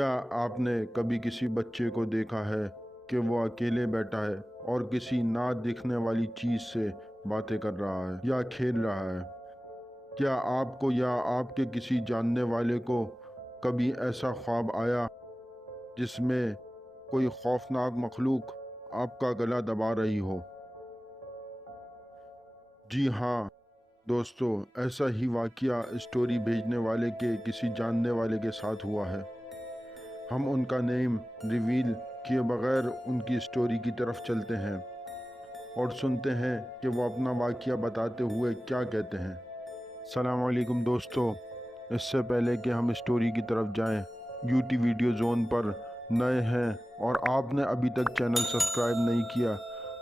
क्या आपने कभी किसी बच्चे को देखा है कि वो अकेले बैठा है और किसी ना दिखने वाली चीज़ से बातें कर रहा है या खेल रहा है? क्या आपको या आपके किसी जानने वाले को कभी ऐसा ख्वाब आया जिसमें कोई खौफनाक मखलूक आपका गला दबा रही हो? जी हाँ दोस्तों, ऐसा ही वाकया स्टोरी भेजने वाले के किसी जानने वाले के साथ हुआ है। हम उनका नेम रिवील किए बगैर उनकी स्टोरी की तरफ चलते हैं और सुनते हैं कि वो अपना वाकया बताते हुए क्या कहते हैं। अस्सलाम वालेकुम दोस्तों, इससे पहले कि हम स्टोरी की तरफ जाएं, यूटी वीडियो जोन पर नए हैं और आपने अभी तक चैनल सब्सक्राइब नहीं किया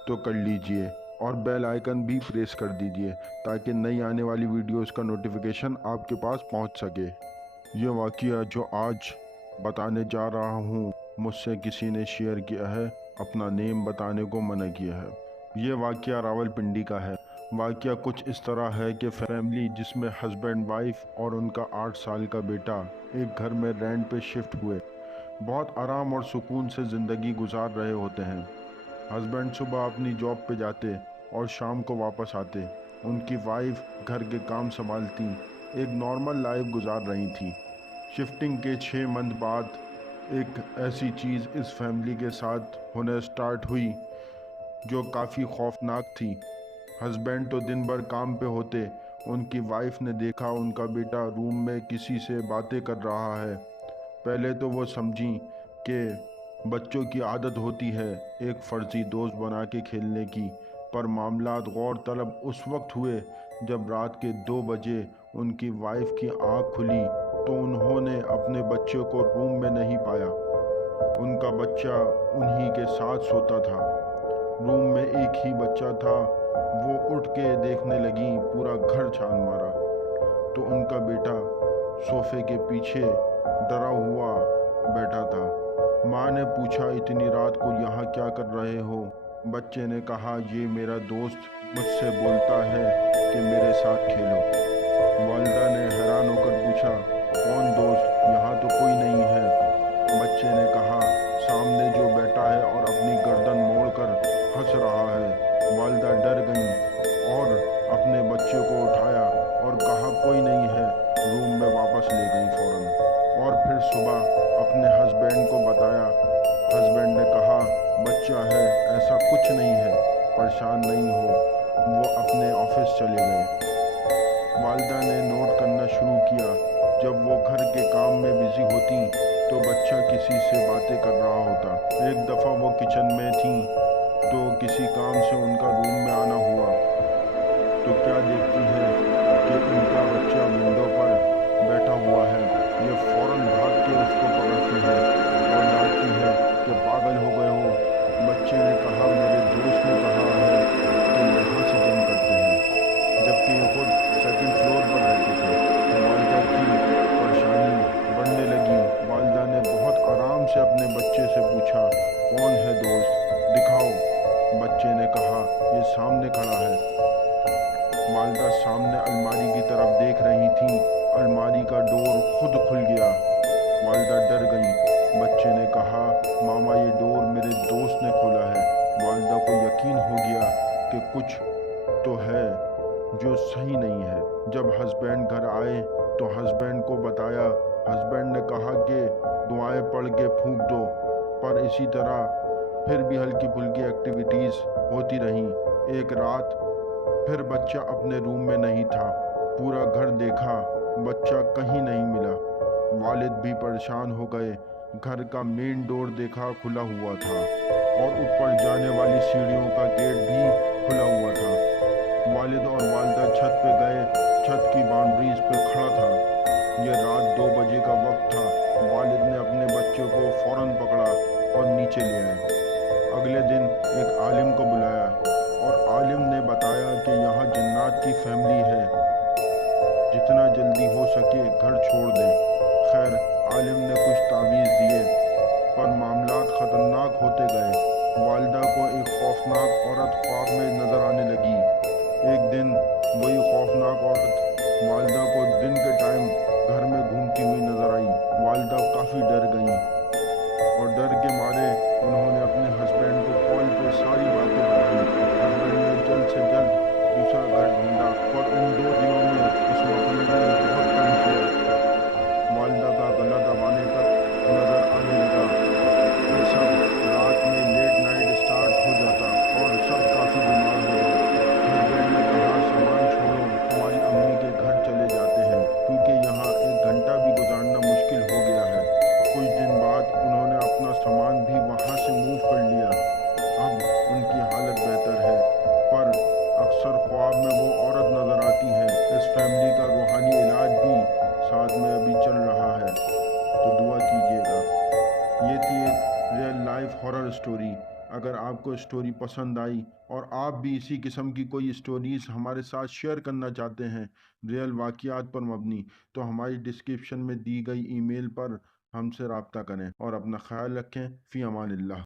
तो कर लीजिए और बेल आइकन भी प्रेस कर दीजिए ताकि नई आने वाली वीडियोस का नोटिफिकेशन आपके पास पहुंच सके। ये वाकया जो आज बताने जा रहा हूँ मुझसे किसी ने शेयर किया है, अपना नेम बताने को मना किया है। ये वाकया रावलपिंडी का है। वाकया कुछ इस तरह है कि फैमिली जिसमें हस्बैंड वाइफ और उनका 8 साल का बेटा एक घर में रेंट पे शिफ्ट हुए बहुत आराम और सुकून से ज़िंदगी गुजार रहे होते हैं। हस्बैंड सुबह अपनी जॉब पे जाते और शाम को वापस आते। उनकी वाइफ घर के काम संभालती एक नॉर्मल लाइफ गुजार रही थी। शिफ्टिंग के 6 मंथ बाद एक ऐसी चीज़ इस फैमिली के साथ होने स्टार्ट हुई जो काफ़ी खौफनाक थी। हस्बैंड तो दिन भर काम पे होते, उनकी वाइफ ने देखा उनका बेटा रूम में किसी से बातें कर रहा है। पहले तो वो समझी कि बच्चों की आदत होती है एक फ़र्ज़ी दोस्त बना के खेलने की, पर मामलात गौर तलब उस वक्त हुए जब रात के 2 बजे उनकी वाइफ की आँख खुली तो उन्होंने अपने बच्चे को रूम में नहीं पाया। उनका बच्चा उन्हीं के साथ सोता था। रूम में एक ही बच्चा था। वो उठ के देखने लगी, पूरा घर छान मारा तो उनका बेटा सोफे के पीछे डरा हुआ बैठा था। माँ ने पूछा, इतनी रात को यहाँ क्या कर रहे हो? बच्चे ने कहा, ये मेरा दोस्त मुझसे बोलता है कि मेरे साथ खेलो। वालिदा ने हैरान होकर पूछा, कौन दोस्त? यहाँ तो कोई नहीं है। बच्चे ने कहा, सामने जो बैठा है और अपनी गर्दन मोड़कर हंस रहा है। वालिदा डर गईं और अपने बच्चे को उठाया और कहा, कोई नहीं है। रूम में वापस ले गई फ़ौरन और फिर सुबह अपने हस्बैंड को बताया। हस्बैंड ने कहा, बच्चा है, ऐसा कुछ नहीं है, परेशान नहीं हो। वो अपने ऑफिस चले गए। वालिदा ने नोट करना शुरू किया, जब वो घर के काम में बिजी होती तो बच्चा किसी से बातें कर रहा होता। एक दफ़ा वो किचन में थी तो किसी काम से उनका रूम में आना हुआ तो क्या देखती है कि उनका बच्चा विंडो पर बैठा हुआ है। ये फ़ौरन भाग के उसको पकड़ती है और डांटती है कि पागल हो गए हो। बच्चे ने कहा, मेरे दोस्त ने कहा है कि यहाँ से जंप करते हैं, जबकि ये खुद सेकंड फ्लोर पर रहते थे। वालिदा की परेशानी बढ़ने लगी। वालिदा ने बहुत आराम से अपने बच्चे से पूछा, कौन है दोस्त, दिखाओ। बच्चे ने कहा, ये सामने खड़ा है। वालिदा सामने अलमारी की तरफ देख रही थी। अलमारी का डोर खुद खुल गया। वालिदा डर गई। बच्चे ने कहा, मामा ये डोर मेरे दोस्त ने खोला है। वालिदा को यकीन हो गया कि कुछ तो है जो सही नहीं है। जब हस्बैंड घर आए तो हस्बैंड को बताया। हस्बैंड ने कहा कि दुआएं पढ़ के फूंक दो, पर इसी तरह फिर भी हल्की फुल्की एक्टिविटीज़ होती रहीं। एक रात फिर बच्चा अपने रूम में नहीं था। पूरा घर देखा, बच्चा कहीं नहीं मिला। वालिद भी परेशान हो गए। घर का मेन डोर देखा, खुला हुआ था और ऊपर जाने वाली सीढ़ियों का गेट भी खुला हुआ था। वालिद और वालिदा छत पे गए। छत की बाउंड्रीज पे खड़ा था। यह रात 2 बजे का वक्त था। वालिद ने अपने बच्चे को फ़ौरन पकड़ा और नीचे ले आए। अगले दिन एक आलिम को बुलाया और आलिम ने बताया कि यहाँ जन्नात की फैमिली है, जितना जल्दी हो सके घर छोड़ दें। खैर, आलिम ने कुछ तावीज़ दिए, पर मामलात ख़तरनाक होते गए। वालिदा को एक खौफनाक औरत ख्वाब में नज़र आने लगी। एक दिन वही खौफनाक औरत वालिदा को दिन के टाइम घर में घूमती हुई नज़र नज़र आई। वालिदा काफ़ी डर गईं और डर के मारे उन्होंने अपने हस्बैंड को कॉल पे सारी बातें बताई। हस्बैंड ने जल्द से जल्द दूसरा घर ढूंढा और उन 2 दिनों में इस मखलूक ने बहुत तंग किया। वालिदा का गला दबाने तक नज़र आने लगा। ये सब रात में लेट नाइट स्टार्ट हो जाता और सब काफ़ी बीमार हो गए। हस्बैंड ने कहा, सामान छोड़ो, तुम्हारी अम्मी के घर चले जाते हैं, क्योंकि यहाँ 1 घंटा भी गुजारना मुश्किल हो गया है। कुछ दिन बाद उन्होंने अपना सामान भी वहाँ से मूव कर लिया। अब उनकी हालत बेहतर है, पर अक्सर ख्वाब में वो औरत नज़र आती है। इस फैमिली का रूहानी इलाज भी साथ में अभी चल रहा है, तो दुआ कीजिएगा। ये थी एक रियल लाइफ हॉरर स्टोरी। अगर आपको स्टोरी पसंद आई और आप भी इसी किस्म की कोई स्टोरीज़ हमारे साथ शेयर करना चाहते हैं, रियल वाक़ियात पर मबनी, तो हमारी डिस्क्रिप्शन में दी गई ईमेल पर हमसे रब्ता करें और अपना ख्याल रखें। फ़ी अमानिल्लाह।